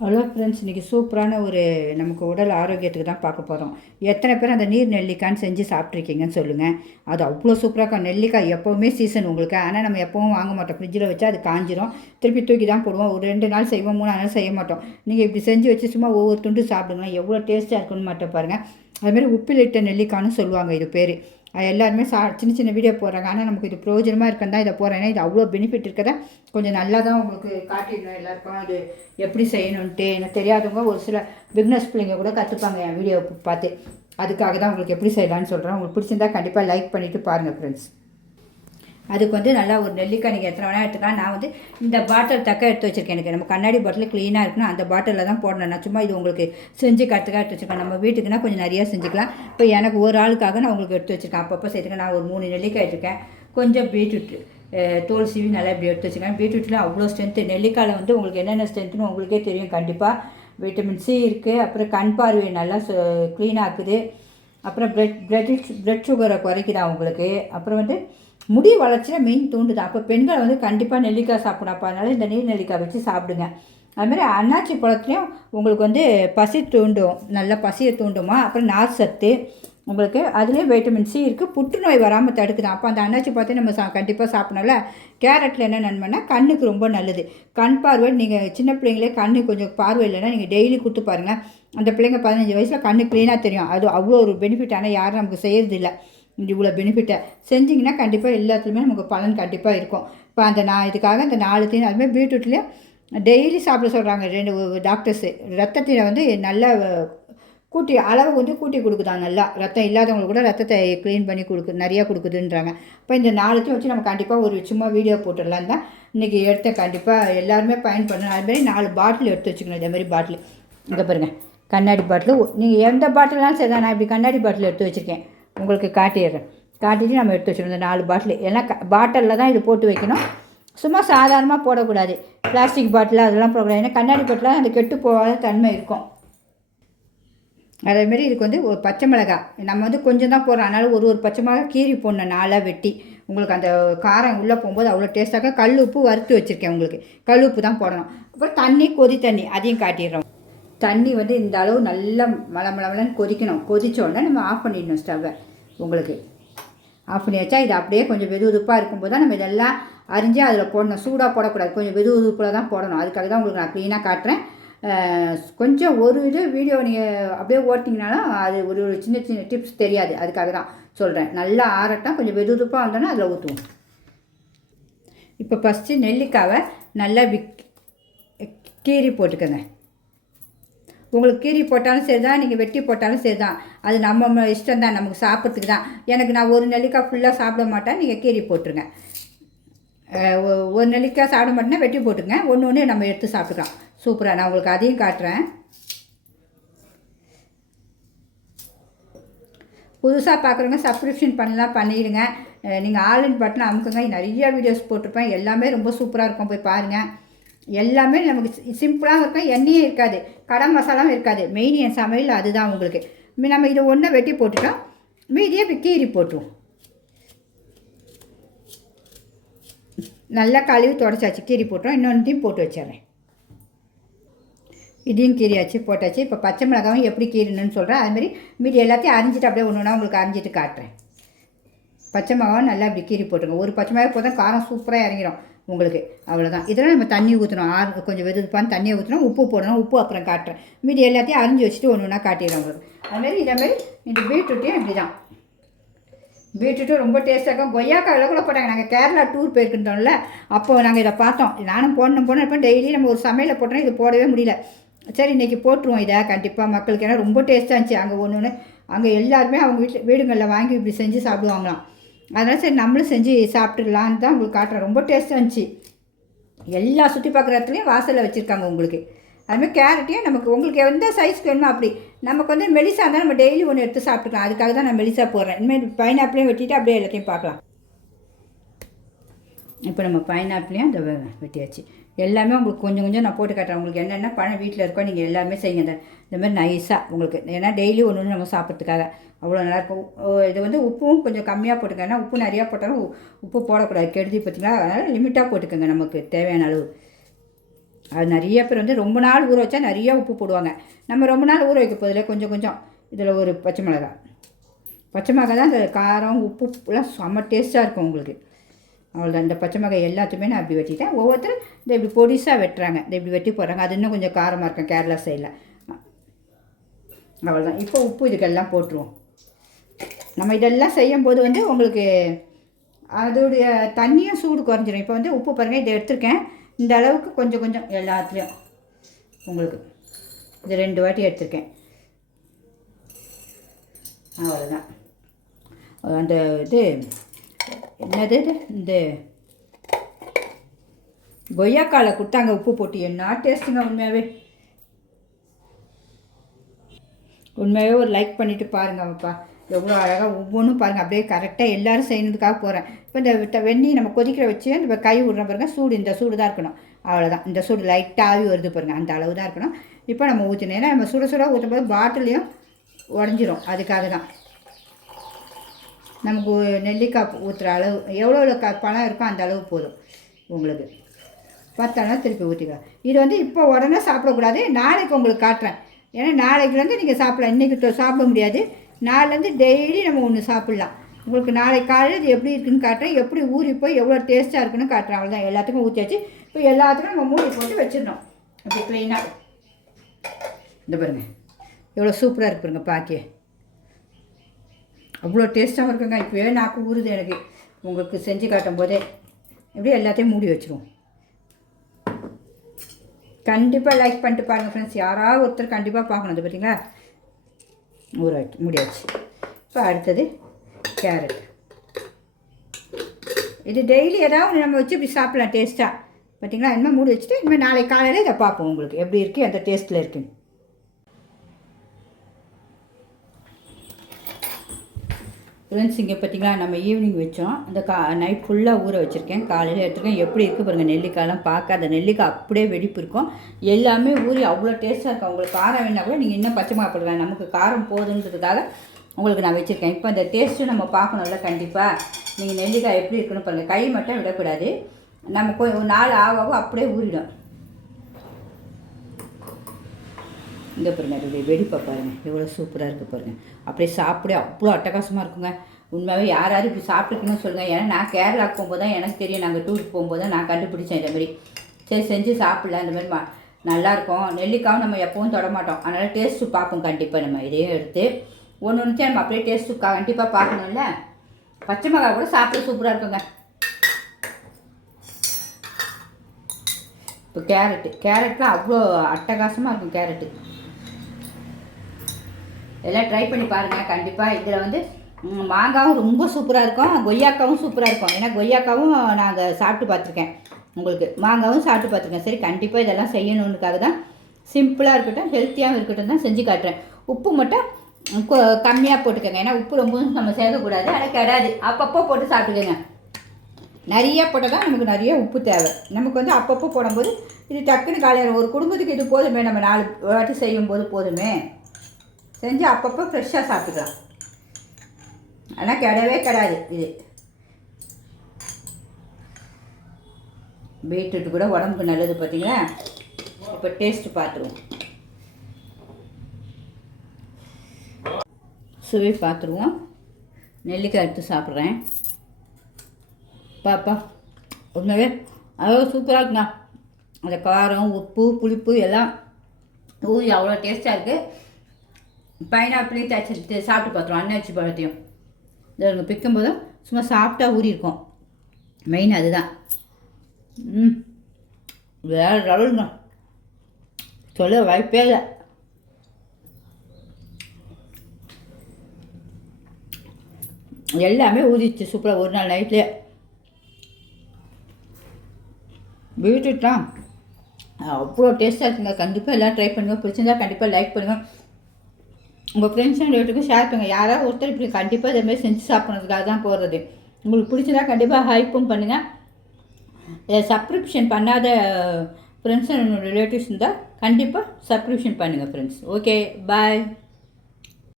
Hello friends இன்றைக்கி சூப்பரான ஒரு நமக்கு உடல் ஆரோக்கியத்துக்கு தான் பார்க்க போகிறோம் எத்தனை பேர் அந்த நீர் நெல்லிக்காய்ன்னு செஞ்சு சாப்பிட்ருக்கீங்கன்னு சொல்லுங்கள் அது அவ்வளோ சூப்பராக இருக்கும். நெல்லிக்காய் எப்போவுமே சீசன் உங்களுக்கு. ஆனால் நம்ம எப்போவும் வாங்க மாட்டோம். ஃப்ரிட்ஜில் வச்சா அது காஞ்சிரும். திருப்பி தூக்கி தான் போடுவோம். ஒரு ரெண்டு நாள் செய்வோம் மூணு நாள் செய்ய மாட்டோம். நீங்கள் இப்படி செஞ்சு வச்சு சும்மா ஒவ்வொரு துண்டு சாப்பிடுங்க எவ்வளோ டேஸ்ட்டாக இருக்குன்னு மட்டும் பாருங்கள் அதுமாதிரி உப்பிலிட்ட நெல்லிக்காய்னு சொல்லுவாங்க. இது பேர். எல்லாருமே சா சின்ன சின்ன வீடியோ போடுறாங்க. ஆனால் நமக்கு இது பிரயோஜனமாக இருக்கன்னு தான் இதை போகிறேன் இது அவ்வளோ பெனிஃபிட் இருக்கதா கொஞ்சம் நல்லா தான் உங்களுக்கு காட்டிடணும் எல்லாருக்கும். அது எப்படி செய்யணுன்ட்டு எனக்கு தெரியாதவங்க ஒரு சில பிக்னஸ் பிள்ளைங்க கூட கற்றுப்பாங்க என் வீடியோ பார்த்து அதுக்காக தான் உங்களுக்கு எப்படி செய்யலான்னு சொல்கிறேன் உங்களுக்கு பிடிச்சிருந்தா கண்டிப்பாக லைக் பண்ணிவிட்டு பாருங்கள் ஃப்ரெண்ட்ஸ் அதுக்கு வந்து நல்லா ஒரு நெல்லிக்காய் நீங்கள் எத்தனை வேணால் எடுத்துக்கலாம். நான் வந்து இந்த பாட்டில் தக்க எடுத்து வச்சுருக்கேன் எனக்கு. நம்ம கண்ணாடி பாட்டில் க்ளீனாக இருக்கணும் அந்த பாட்டிலில் தான் போடணும். நான் சும்மா இது உங்களுக்கு செஞ்சு கற்றுக்காக எடுத்து வச்சுருக்கேன். நம்ம வீட்டுக்குன்னா கொஞ்சம் நிறையா செஞ்சுக்கலாம். இப்போ எனக்கு ஒரு ஆளுக்காக நான் உங்களுக்கு எடுத்து வச்சுருக்கேன். அப்பப்போ சேர்த்துக்கேன் நான் ஒரு மூணு நெல்லிக்காய் எடுத்துருக்கேன். கொஞ்சம் பீட்ரூட் தோல் சீவி நல்லா இப்படி எடுத்து வச்சுக்கேன் பீட்ரூட்டில் அவ்வளோ ஸ்ட்ரென்த்து நெல்லிக்காயில் வந்து உங்களுக்கு என்னென்ன ஸ்ட்ரென்த்துன்னு உங்களுக்கே தெரியும் கண்டிப்பாக விட்டமின் சி இருக்குது அப்புறம் கண் பார்வை நல்லா க்ளீனாக்குது அப்புறம் ப்ளட் ப்ளட் ப்ளட் சுகரை குறைக்குதான் உங்களுக்கு? அப்புறம் வந்து முடி வளர்ச்சியில் மெயின் தூண்டுது அப்போ பெண்கள் வந்து கண்டிப்பாக நெல்லிக்காய் சாப்பிடணும். அப்போ அதனால இந்த நீர் நெல்லிக்காய் வச்சு சாப்பிடுங்க. அதுமாதிரி அன்னாச்சி பழத்துலேயும் உங்களுக்கு வந்து பசி தூண்டும். நல்ல பசியை தூண்டுமா? அப்புறம் நார் சத்து. உங்களுக்கு அதுலேயும் வைட்டமின் சி இருக்குது புற்றுநோய் வராமல் தடுக்குது. அப்போ அந்த அன்னாச்சி பார்த்து நம்ம சா கண்டிப்பாக சாப்பிடணும்ல. கேரட்டில் என்ன நன்மைனா கண்ணுக்கு ரொம்ப நல்லது. கண் பார்வை நீங்கள் சின்ன பிள்ளைங்களே கண்ணு கொஞ்சம் பார்வை இல்லைன்னா நீங்கள் டெய்லி கொடுத்து பாருங்கள் அந்த பிள்ளைங்க பதினஞ்சு வயசில் கண்ணு க்ளீனாக தெரியும். அது அவ்வளோ ஒரு பெனிஃபிட் ஆனால் யாரும் நமக்கு செய்கிறது இல்லை. இவ்வளோ பெனிஃபிட்டை செஞ்சிங்கன்னா கண்டிப்பாக எல்லாத்துலேயுமே நமக்கு பலன் கண்டிப்பாக இருக்கும். இப்போ அந்த நான் இதுக்காக அந்த நாலு தீன் அதுமாதிரி பீட்ரூட்லேயும் டெய்லி சாப்பிட சொல்கிறாங்க ரெண்டு டாக்டர்ஸு ரத்தத்தில் வந்து நல்ல கூட்டி அளவு வந்து கூட்டி கொடுக்குதாங்க நல்லா. ரத்தம் இல்லாதவங்களுக்கு கூட ரத்தத்தை க்ளீன் பண்ணி கொடுக்கு நிறையா கொடுக்குதுன்றாங்க. இப்போ இந்த நாலுத்தையும் வச்சு நம்ம கண்டிப்பாக ஒரு சும்மா வீடியோ போட்டுடலாம் தான். இன்றைக்கி எடுத்த கண்டிப்பாக எல்லாருமே பயன் பண்ணணும். அதுமாதிரி நாலு பாட்டில் எடுத்து வச்சுக்கணும். இதேமாதிரி பாட்டில் இங்கே பாருங்கள் கண்ணாடி பாட்டில் நீங்கள் எந்த பாட்டில்னாலும் சரி தான் நான் இப்படி கண்ணாடி பாட்டில் எடுத்து வச்சுருக்கேன். உங்களுக்கு காட்டிடுறேன். காட்டிட்டு நம்ம எடுத்து வச்சுருந்தோம் நாலு பாட்டில். ஏன்னா பாட்டிலில் தான் இது போட்டு வைக்கணும். சும்மா சாதாரணமாக போடக்கூடாது. பிளாஸ்டிக் பாட்டில் அதெல்லாம் போடக்கூடாது. ஏன்னா கண்ணாடி பாட்டில் அந்த கெட்டு போகாத தன்மை இருக்கும். அதேமாரி இதுக்கு வந்து ஒரு பச்சை மிளகா. நம்ம வந்து கொஞ்சம் தான் போடுறோம். அதனால் ஒரு ஒரு பச்சை மிளகா கீரி போடணும். நாளாக வெட்டி. உங்களுக்கு அந்த காரம் உள்ளே போகும்போது அவ்வளோ டேஸ்ட்டாக கல் உப்பு வறுத்து வச்சுருக்கேன் உங்களுக்கு. கல் உப்பு தான் போடணும். அப்புறம் தண்ணி கொதி தண்ணி. அதையும் காட்டிடுறோம். தண்ணி வந்து இந்த அளவு நல்லா மலமளமலன்னு கொதிக்கணும். கொதித்தோடனே நம்ம ஆஃப் பண்ணிடணும் ஸ்டவ்வை உங்களுக்கு ஆஃப் பண்ணியாச்சா? இது அப்படியே கொஞ்சம் வெது வெதுப்பாக இருக்கும்போது தான் நம்ம இதெல்லாம் அரிஞ்சு அதில் போடணும். சூடாக போடக்கூடாது. கொஞ்சம் வெது வெதுப்பில் தான் போடணும். அதுக்காக தான் உங்களுக்கு நான் க்ளீனாக காட்டுறேன். கொஞ்சம் ஒரு இது வீடியோ நீங்கள் அப்படியே ஓட்டிங்கனாலும் அது ஒரு ஒரு சின்ன சின்ன டிப்ஸ் தெரியாது. அதுக்காக தான் சொல்கிறேன் நல்லா ஆறட்டம். கொஞ்சம் வெது வெதுப்பாக வந்தோன்னா அதில் ஊற்றுவோம் இப்போ ஃபஸ்ட்டு நெல்லிக்காவை நல்லா விக் கீறி போட்டுக்கங்க. உங்களுக்கு கீரி போட்டாலும் சரி தான் நீங்கள் வெட்டி போட்டாலும் சரி தான் அது நம்ம இஷ்டம் தான் நமக்கு சாப்பிட்றதுக்கு தான் எனக்கு நான் ஒரு நெல்லிக்காய் ஃபுல்லாக சாப்பிட மாட்டேன் நீங்கள் கீரி போட்டுருங்க. ஒரு நெல்லிக்காய் சாப்பிட மாட்டேன்னா வெட்டி போட்டுங்க ஒன்று ஒன்று நம்ம எடுத்து சாப்பிட்டுக்கலாம். சூப்பராக நான் உங்களுக்கு அதையும் காட்டுறேன். புதுசாக பார்க்குறவங்க சப்ஸ்கிரிப்ஷன் பண்ணலாம் பண்ணிடுங்க. நீங்கள் ஆன்லைன் பட்டன் அமுக்குங்க. நிறைய வீடியோஸ் போட்டிருப்பேன். எல்லாமே ரொம்ப சூப்பராக இருக்கும். போய் பாருங்கள் எல்லாமே நமக்கு சிம்பிளாக இருக்கும் எண்ணெயும் இருக்காது. கடை மசாலாவும் இருக்காது. மெயின் என் சமையல் அதுதான் உங்களுக்கு. நம்ம இதை ஒன்றை வெட்டி போட்டுட்டோம் மீதியை கீரி போட்டுருவோம். நல்லா கழுவி தொடச்சாச்சு. கீரி போட்டோம் இன்னொன்றையும் போட்டு வச்சிட்றேன். இதையும் கீரியாச்சு போட்டாச்சு. இப்போ பச்சை மிளகாவும் எப்படி கீரணும்னு சொல்கிறேன் அதுமாரி மீதி எல்லாத்தையும் அரிஞ்சிட்டு அப்படியே ஒன்று ஒன்றா உங்களுக்கு அரிஞ்சிட்டு காட்டுறேன். பச்சை மிளகாவும் நல்லா இப்படி கீரி போட்டுருங்க. ஒரு பச்சை மிளகா போதும் காரம் சூப்பராக இறங்கிடும். உங்களுக்கு. அவ்வளோதான் இதெல்லாம் நம்ம தண்ணி ஊற்றணும் ஆறு கொஞ்சம் வெதுப்பான்னு தண்ணியை ஊற்றணும் உப்பு போடணும். உப்பு அப்புறம் காட்டுறேன். மீதி எல்லாத்தையும் அரிஞ்சு வச்சுட்டு ஒன்று ஒன்றா காட்டிடுறேன் உங்களுக்கு. அதுமாரி இதேமாரி இந்த பீட்ரூட்டையும் இப்படி தான் பீட்ரூட்டும் ரொம்ப டேஸ்ட்டாக இருக்கும். கொய்யாக்காயில் கூட போட்டாங்க. நாங்கள் கேரளா டூர் போயிருக்கின்றோம்ல அப்போ நாங்கள் இதை பார்த்தோம். நானும் போடணும் போனோம் இப்போ டெய்லி நம்ம ஒரு சமையலில் போட்டோம் இது போடவே முடியல. சரி இன்றைக்கி போட்டுருவோம் இதை. கண்டிப்பாக மக்களுக்கு. ஏன்னா ரொம்ப டேஸ்ட்டாக இருந்துச்சு. அங்கே ஒன்று ஒன்று அங்கே எல்லாருமே அவங்க வீட்டில் வீடுங்களில் வாங்கி இப்படி செஞ்சு சாப்பிடுவாங்களாம். அதனால் சரி நம்மளும் செஞ்சு சாப்பிட்டுடலான்னு தான் உங்களுக்கு காட்டுறேன். ரொம்ப டேஸ்ட்டாக இருந்துச்சு. எல்லா சுற்றி பார்க்குற இடத்துலையும் வாசலில் வச்சுருக்காங்க உங்களுக்கு. அதுமாதிரி கேரட்டையும் நமக்கு உங்களுக்கு எந்த சைஸ்க்கு வேணுமோ அப்படி. நமக்கு வந்து மெலிசா இருந்தால் நம்ம டெய்லி ஒன்று எடுத்து சாப்பிட்டுக்கலாம். அதுக்காக தான் நான் மெலிசா போடுறேன். இனிமேல் பைனாப்பிளையும் வெட்டிட்டு அப்படியே எல்லாத்தையும் பார்க்கலாம். இப்போ நம்ம பைனாப்பிளையும் அந்த வெட்டியாச்சு. எல்லாமே உங்களுக்கு கொஞ்சம் கொஞ்சம் நான் போட்டு காட்டுறேன். உங்களுக்கு என்னென்ன பழம் வீட்டில் இருக்கோ நீங்கள் எல்லாமே செய்யுங்க. இந்த இந்த மாதிரி நைஸாக உங்களுக்கு. ஏன்னா டெய்லி ஒன்று ஒன்று நம்ம சாப்பிட்றதுக்காக. அவ்வளோ நல்லாயிருக்கும் இது வந்து உப்பும் கொஞ்சம் கம்மியாக போட்டுக்கோங்க. ஏன்னா உப்பு நிறையா போட்டாலும் உப்பு போடக்கூடாது. கெடுதி பார்த்திங்களா? அதனால் லிமிட்டாக போட்டுக்கோங்க நமக்கு தேவையான அளவு. அது நிறைய பேர் வந்து ரொம்ப நாள் ஊற வச்சா நிறைய உப்பு போடுவாங்க. நம்ம ரொம்ப நாள் ஊற வைக்க போதில் கொஞ்சம் கொஞ்சம். இதில் ஒரு பச்சை மிளகா பச்சை மிளகா தான் இந்த காரம் உப்புலாம் செம்ம டேஸ்ட்டாக இருக்கும் உங்களுக்கு. அவ்வளோ அந்த பச்சை மிளகாய் எல்லாத்தையுமே நான் இப்படி வெட்டிட்டேன். ஒவ்வொருத்தரும் இந்த இப்படி பொடிசாக வெட்டுறாங்க. இந்த இப்படி வெட்டி போடுறாங்க. அது இன்னும் கொஞ்சம் காரமாக இருக்கும். கேரளா சைடில் அவ்வளோதான் இப்போ உப்பு இதுக்கெல்லாம் போட்டுருவோம். நம்ம இதெல்லாம் செய்யும்போது வந்து உங்களுக்கு அதோடைய தண்ணியும் சூடு குறைஞ்சிரும். இப்போ வந்து உப்பு பாருங்கள் இதை எடுத்திருக்கேன். இந்த அளவுக்கு கொஞ்சம் கொஞ்சம் எல்லாத்துலேயும் உங்களுக்கு இது ரெண்டு வாட்டி எடுத்திருக்கேன். அவ்வளோதான் அந்த இது என்னது இந்த கொய்யாக்காலை கொடுத்தாங்க உப்பு போட்டு என்ன டேஸ்ட்டுங்க உண்மையாகவே உண்மையாகவே ஒரு லைக் பண்ணிவிட்டு பாருங்கப்பா எவ்வளோ அழகாக ஒவ்வொன்றும் பாருங்கள் அப்படியே கரெக்டாக எல்லோரும் செய்யணுதுக்காக போகிறேன் இப்போ இந்த விட்ட நம்ம கொதிக்கிற வச்சு அந்த கை விடுற பாருங்கள் சூடு இந்த சூடு தான் இருக்கணும். அவ்வளோதான் இந்த சூடு லைட்டாக ஆவி வருது பாருங்கள் அந்த அளவு தான் இருக்கணும். இப்போ நம்ம ஊற்றினேன்னா ஏன்னா நம்ம சுட சுட ஊற்றும் போது பாட்டிலையும் உடஞ்சிரும். அதுக்காக தான் நமக்கு நெல்லிக்காய் ஊற்றுற அளவு எவ்வளோ எவ்வளோ க பணம் இருக்கோ அந்த அளவு போதும் உங்களுக்கு. பத்தானா திருப்பி ஊற்றிக்கலாம் இது வந்து இப்போ உடனே சாப்பிடக்கூடாது. நாளைக்கு உங்களுக்கு காட்டுறேன். ஏன்னா நாளைக்கு வந்து நீங்கள் சாப்பிடலாம். இன்றைக்கி சாப்பிட முடியாது. நாளிலேருந்து டெய்லி நம்ம ஒன்று சாப்பிட்லாம். உங்களுக்கு நாளைக்கு காலையில் இது எப்படி இருக்குன்னு காட்டுறேன். எப்படி ஊறி போய் எவ்வளோ டேஸ்ட்டாக இருக்குன்னு காட்டுறேன். அவ்வளோதான் எல்லாத்துக்கும் ஊற்றியாச்சு இப்போ எல்லாத்துக்கும் நம்ம மூடி போட்டு வச்சிடணும். அப்படி க்ளீனாக இந்த பாருங்க. எவ்வளோ சூப்பராக இருக்கு பாருங்க அவ்வளோ டேஸ்ட்டாகவும் இருக்குங்க. இப்போவே நாக்கு ஊறுது எனக்கு. உங்களுக்கு செஞ்சு காட்டும் போதே எப்படியும் எல்லாத்தையும் மூடி வச்சுருவோம். கண்டிப்பாக லைக் பண்ணிட்டு பாருங்கள் ஃப்ரெண்ட்ஸ் யாராவது ஒருத்தர் கண்டிப்பாக பார்க்கணும் அது பார்த்தீங்களா ஊற முடியாச்சு இப்போ அடுத்தது கேரட். இது டெய்லி ஏதாவது நம்ம வச்சு இப்படி சாப்பிடலாம் டேஸ்ட்டாக பார்த்தீங்களா இனிமேல் மூடி வச்சுட்டு இனிமேல் நாளைக்கு காலையில் இதை பார்ப்போம் உங்களுக்கு. எப்படி இருக்குது அந்த டேஸ்ட்டில் இருக்குன்னு. ஃப்ரெண்ட்ஸ் இங்கே பார்த்தீங்களா நம்ம ஈவினிங் வச்சோம். அந்த கா நைட் ஃபுல்லாக ஊற வச்சுருக்கேன். காலையில் எடுத்துருக்கேன். எப்படி இருக்குது பாருங்கள் நெல்லிக்காயெலாம் பார்க்காத. நெல்லிக்காய் அப்படியே வெடிப்பு இருக்கும். எல்லாமே ஊறி அவ்வளோ டேஸ்ட்டாக இருக்கும். உங்களுக்கு காரம் வேணா கூட நீங்கள் இன்னும் பச்சை மிளகா நமக்கு காரம் போதுன்றதுக்காக உங்களுக்கு நான் வச்சுருக்கேன். இப்போ அந்த டேஸ்ட்டு நம்ம பார்க்கணும்ல கண்டிப்பாக நீங்கள் நெல்லிக்காய் எப்படி இருக்குன்னு பாருங்கள் கை மட்டும் விடக்கூடாது. நம்ம போய் ஒரு நாள் ஆகவோ அப்படியே ஊறிடும். இந்த பாருங்கள் அதோடைய வெடிப்பை பாருங்கள் எவ்வளோ சூப்பராக இருக்குது பாருங்கள் அப்படியே சாப்பிட அவ்வளோ அட்டகாசமாக இருக்குங்க. உண்மையாகவே யார் யார் இப்படி சாப்பிட்ருக்கீங்கன்னு சொல்லுங்கள் ஏன்னா நான் கேரளாவுக்கு போகும்போது தான் எனக்கு தெரியும். நாங்கள் டூருக்கு போகும்போது தான் நான் கண்டுபிடிச்சேன் இந்தமாரி சரி செஞ்சு சாப்பிடலாம். இந்த மாதிரி மா நல்லாயிருக்கும் நெல்லிக்காவும் நம்ம எப்பவும் தொட மாட்டோம். அதனால் டேஸ்ட்டு பார்ப்போம். கண்டிப்பாக நம்ம இதையும் எடுத்து ஒன்று ஒன்று நம்ம அப்படியே டேஸ்ட்டு கண்டிப்பாக பார்க்கணும்ல? பச்சை மிளகா கூட சாப்பிட சூப்பராக இருக்குங்க. இப்போ கேரட்டு கேரட்லாம் அவ்வளோ அட்டகாசமாக இருக்கும் கேரட்டு எல்லாம் ட்ரை பண்ணி பாருங்கள் கண்டிப்பாக இதில் வந்து மாங்காவும் ரொம்ப சூப்பராக இருக்கும். கொய்யாக்காவும் சூப்பராக இருக்கும். ஏன்னா கொய்யாக்காவும் நாங்கள் சாப்பிட்டு பார்த்துருக்கேன். உங்களுக்கு மாங்காவும் சாப்பிட்டு பார்த்துருக்கேன். சரி கண்டிப்பாக இதெல்லாம் செய்யணுன்னுக்காக தான் சிம்பிளாக இருக்கட்டும் ஹெல்த்தியாகவும் இருக்கட்டும் தான் செஞ்சு காட்டுறேன். உப்பு மட்டும் கம்மியாக போட்டுக்கோங்க. ஏன்னா உப்பு ரொம்பவும் நம்ம சேர்க்கக்கூடாது. ஆனால் கிடாது. அப்பப்போ போட்டு சாப்பிட்டுக்கோங்க. நிறைய போட்டால் தான் நமக்கு நிறைய உப்பு தேவை. நமக்கு வந்து அப்பப்போ போடும்போது இது டக்குன்னு காலையில் ஒரு குடும்பத்துக்கு இது போதுமே. நம்ம நாலு வாட்டி செய்யும்போது போதுமே. செஞ்சு அப்பப்போ ஃப்ரெஷ்ஷாக சாப்பிட்டுக்கலாம் ஆனால் கிடவே கிடாது இது. பீட்ரூட் கூட உடம்புக்கு நல்லது பார்த்தீங்களா இப்போ டேஸ்ட்டு பார்த்துருவோம் சுவை பார்த்துருவோம் நெல்லிக்காய் எடுத்து சாப்பிட்றேன். பாப்பா உண்மையே அவ்வளோ சூப்பராக இருக்குண்ணா. அந்த காரம் உப்பு புளிப்பு எல்லாம் ஊறி அவ்வளோ டேஸ்ட்டாக இருக்குது பைனாப்பிளையும் தச்சு சாப்பிட்டு பார்த்துருவோம். அன்னாச்சி பழத்தையும். இதை பிக்கும்போதும் சும்மா சாப்பிட்டா ஊறி இருக்கும் மெயின் அதுதான். ம். வேறு லெவலுங்க. சொல்ல வாய்ப்பே இல்லை. எல்லாமே ஊதிச்சு சூப்பராக ஒரு நாள் நைட்லேயே. பீட்ரூட் அவ்வளோ டேஸ்ட்டாக இருக்குங்க. கண்டிப்பாக எல்லாம் ட்ரை பண்ணுங்கள் பிடிச்சிருந்தா கண்டிப்பாக லைக் பண்ணுங்கள் உங்கள் ஃப்ரெண்ட்ஸ் அண்ட் ரிலேட்டிவ்க்கு ஷேர் பண்ணுங்கள் யாராவது ஒருத்தர் இப்படி கண்டிப்பாக இதேமாதிரி செஞ்சு சாப்பிட்றதுக்காக தான் போடுறது உங்களுக்கு பிடிச்சதா கண்டிப்பாக ஹைப்பும் பண்ணுங்கள் சப்ஸ்கிரிப்ஷன் பண்ணாத ஃப்ரெண்ட்ஸ் அண்ட் ரிலேட்டிவ்ஸ் இருந்தால் கண்டிப்பாக சப்ஸ்கிரிப்ஷன் பண்ணுங்கள் ஃப்ரெண்ட்ஸ் ஓகே பாய்